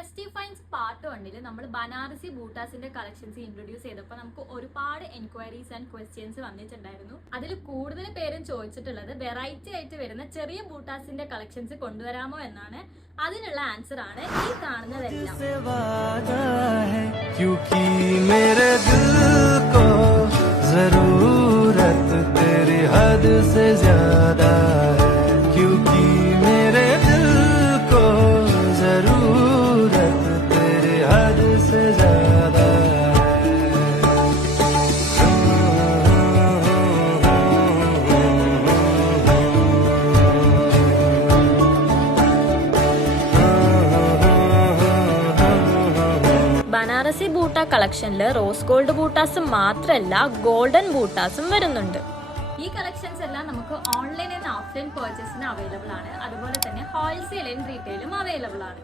Festive finds part 1 നമ്മൾ Banarasi ബൂട്ടാസിന്റെ collections introduce ചെയ്തപ്പോൾ നമുക്ക് ഒരുപാട് എൻക്വയറീസ് ആൻഡ് ക്വസ്റ്റ്യൻസ് വന്നിട്ടുണ്ടായിരുന്നു. അതിൽ കൂടുതൽ പേരും ചോദിച്ചിട്ടുള്ളത് വെറൈറ്റി ആയിട്ട് വരുന്ന ചെറിയ ബൂട്ടാസിന്റെ കളക്ഷൻസ് കൊണ്ടുവരാമോ എന്നാണ്. അതിനുള്ള ആൻസർ ആണ് ഈ കാണുന്നതെല്ലാം. ബനാറസി ബൂട്ട കളക്ഷനിൽ റോസ് ഗോൾഡ് ബൂട്ടാസും മാത്രമല്ല ഗോൾഡൻ ബൂട്ടാസും വരുന്നുണ്ട്. ഈ കളക്ഷൻസ് എല്ലാം നമുക്ക് ഓൺലൈൻ ആൻഡ് ഓഫ്ലൈൻ പർച്ചേസിന് അവൈലബിൾ ആണ്. അതുപോലെ തന്നെ ഹോൾസെയിൽ ആൻഡ് റീറ്റെയിലും അവൈലബിൾ ആണ്.